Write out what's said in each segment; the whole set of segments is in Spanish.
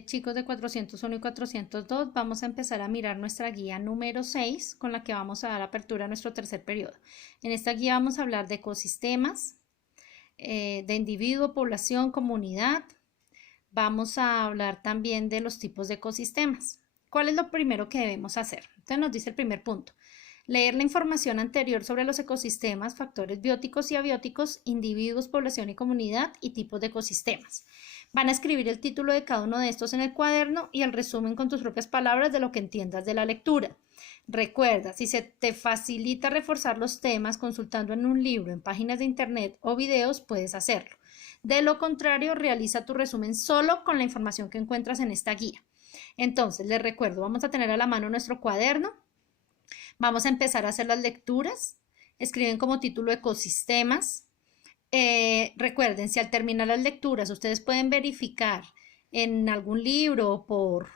Chicos de 401 y 402, vamos a empezar a mirar nuestra guía número 6 con la que vamos a dar apertura a nuestro tercer periodo. En esta guía vamos a hablar de ecosistemas, de individuo, población, comunidad. Vamos a hablar también de los tipos de ecosistemas. ¿Cuál es lo primero que debemos hacer? Entonces nos dice el primer punto. Leer la información anterior sobre los ecosistemas, factores bióticos y abióticos, individuos, población y comunidad y tipos de ecosistemas. Van a escribir el título de cada uno de estos en el cuaderno y el resumen con tus propias palabras de lo que entiendas de la lectura. Recuerda, si se te facilita reforzar los temas consultando en un libro, en páginas de internet o videos, puedes hacerlo. De lo contrario, realiza tu resumen solo con la información que encuentras en esta guía. Entonces, les recuerdo, vamos a tener a la mano nuestro cuaderno. Vamos a empezar a hacer las lecturas. Escriben como título ecosistemas. Recuerden, si al terminar las lecturas ustedes pueden verificar en algún libro o por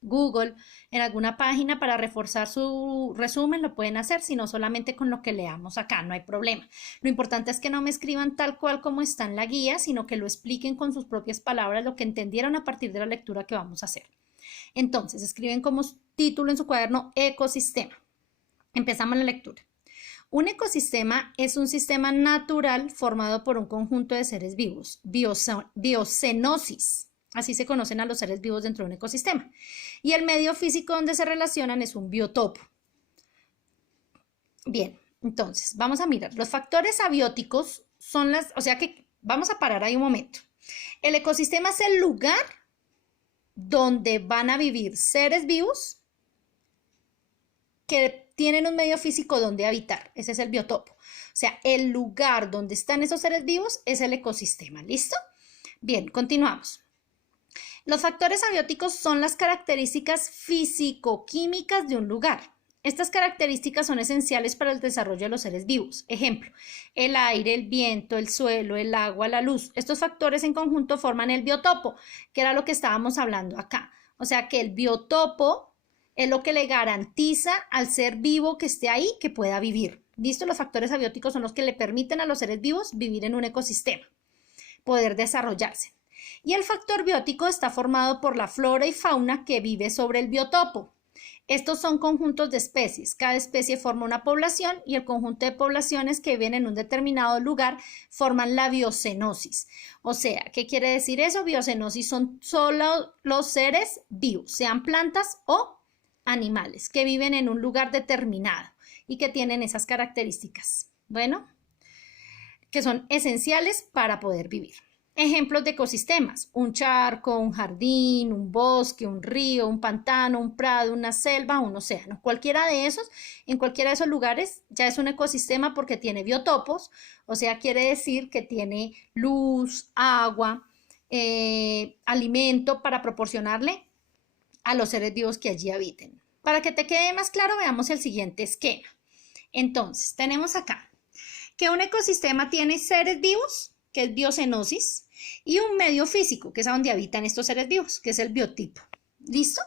Google, en alguna página para reforzar su resumen, lo pueden hacer, sino solamente con lo que leamos acá, no hay problema. Lo importante es que no me escriban tal cual como está en la guía, sino que lo expliquen con sus propias palabras lo que entendieron a partir de la lectura que vamos a hacer. Entonces, escriben como título en su cuaderno ecosistema. Empezamos la lectura. Un ecosistema es un sistema natural formado por un conjunto de seres vivos, biocenosis, así se conocen a los seres vivos dentro de un ecosistema. Y el medio físico donde se relacionan es un biotopo. Bien, entonces, vamos a mirar. Los factores abióticos son vamos a parar ahí un momento. El ecosistema es el lugar donde van a vivir seres vivos que tienen un medio físico donde habitar. Ese es el biotopo. O sea, el lugar donde están esos seres vivos es el ecosistema. ¿Listo? Bien, continuamos. Los factores abióticos son las características físico-químicas de un lugar. Estas características son esenciales para el desarrollo de los seres vivos. Ejemplo, el aire, el viento, el suelo, el agua, la luz. Estos factores en conjunto forman el biotopo, que era lo que estábamos hablando acá. O sea que el biotopo es lo que le garantiza al ser vivo que esté ahí que pueda vivir. ¿Listo? Los factores abióticos son los que le permiten a los seres vivos vivir en un ecosistema, poder desarrollarse. Y el factor biótico está formado por la flora y fauna que vive sobre el biotopo. Estos son conjuntos de especies. Cada especie forma una población y el conjunto de poblaciones que viven en un determinado lugar forman la biocenosis. O sea, ¿qué quiere decir eso? Biocenosis son solo los seres vivos, sean plantas o animales, que viven en un lugar determinado y que tienen esas características. Bueno, que son esenciales para poder vivir. Ejemplos de ecosistemas: un charco, un jardín, un bosque, un río, un pantano, un prado, una selva, un océano. Cualquiera de esos, en cualquiera de esos lugares ya es un ecosistema porque tiene biotopos, o sea, quiere decir que tiene luz, agua, alimento para proporcionarle a los seres vivos que allí habiten. Para que te quede más claro, veamos el siguiente esquema. Entonces, tenemos acá que un ecosistema tiene seres vivos, que es biocenosis, y un medio físico, que es a donde habitan estos seres vivos, que es el biotipo. ¿Listo?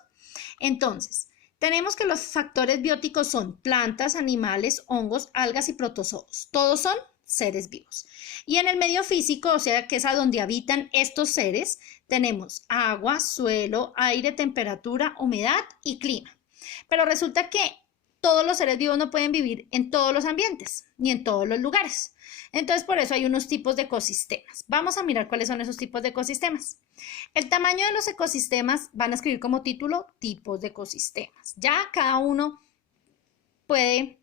Entonces, tenemos que los factores bióticos son plantas, animales, hongos, algas y protozoos. Todos son seres vivos. Y en el medio físico, o sea, que es a donde habitan estos seres, tenemos agua, suelo, aire, temperatura, humedad y clima. Pero resulta que todos los seres vivos no pueden vivir en todos los ambientes, ni en todos los lugares. Entonces, por eso hay unos tipos de ecosistemas. Vamos a mirar cuáles son esos tipos de ecosistemas. El tamaño de los ecosistemas van a escribir como título tipos de ecosistemas. Ya cada uno puede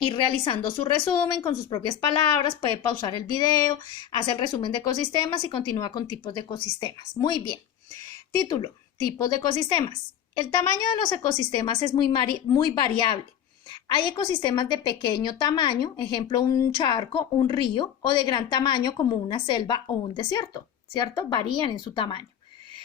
ir realizando su resumen con sus propias palabras, puede pausar el video, hace el resumen de ecosistemas y continúa con tipos de ecosistemas. Muy bien. Título, tipos de ecosistemas. El tamaño de los ecosistemas es muy variable. Hay ecosistemas de pequeño tamaño, ejemplo, un charco, un río, o de gran tamaño como una selva o un desierto, ¿cierto? Varían en su tamaño.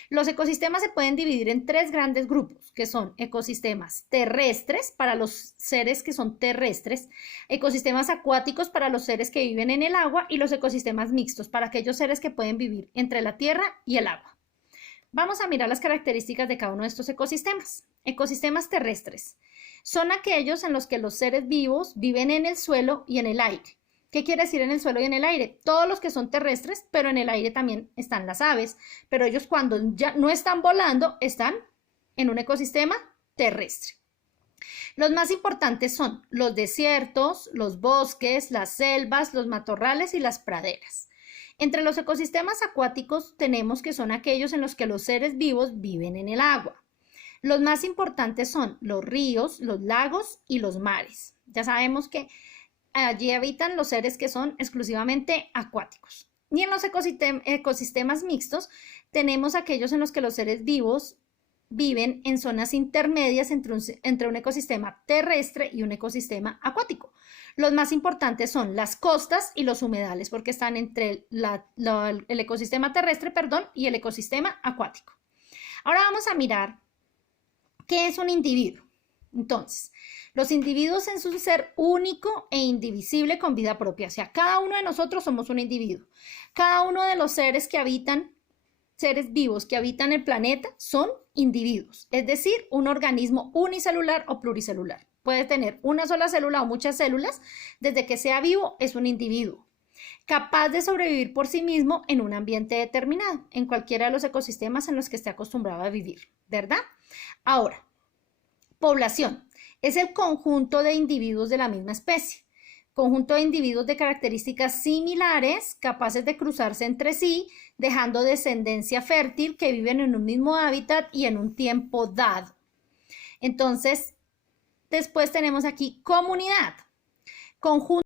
Los ecosistemas se pueden dividir en tres grandes grupos, que son ecosistemas terrestres para los seres que son terrestres, ecosistemas acuáticos para los seres que viven en el agua y los ecosistemas mixtos para aquellos seres que pueden vivir entre la tierra y el agua. Vamos a mirar las características de cada uno de estos ecosistemas. Ecosistemas terrestres son aquellos en los que los seres vivos viven en el suelo y en el aire. ¿Qué quiere decir en el suelo y en el aire? Todos los que son terrestres, pero en el aire también están las aves, pero ellos cuando ya no están volando, están en un ecosistema terrestre. Los más importantes son los desiertos, los bosques, las selvas, los matorrales y las praderas. Entre los ecosistemas acuáticos tenemos que son aquellos en los que los seres vivos viven en el agua. Los más importantes son los ríos, los lagos y los mares. Ya sabemos que allí habitan los seres que son exclusivamente acuáticos. Y en los ecosistemas mixtos tenemos aquellos en los que los seres vivos viven en zonas intermedias entre un ecosistema terrestre y un ecosistema acuático. Los más importantes son las costas y los humedales, porque están entre el ecosistema terrestre, y el ecosistema acuático. Ahora vamos a mirar qué es un individuo. Entonces, los individuos es un ser único e indivisible con vida propia. O sea, cada uno de nosotros somos un individuo. Cada uno de los seres vivos que habitan el planeta son individuos, es decir, un organismo unicelular o pluricelular. Puede tener una sola célula o muchas células, desde que sea vivo es un individuo, capaz de sobrevivir por sí mismo en un ambiente determinado, en cualquiera de los ecosistemas en los que esté acostumbrado a vivir, ¿verdad? Ahora, población es el conjunto de individuos de la misma especie. Conjunto de individuos de características similares, capaces de cruzarse entre sí, dejando descendencia fértil, que viven en un mismo hábitat y en un tiempo dado. Entonces, después tenemos aquí comunidad. Conjunto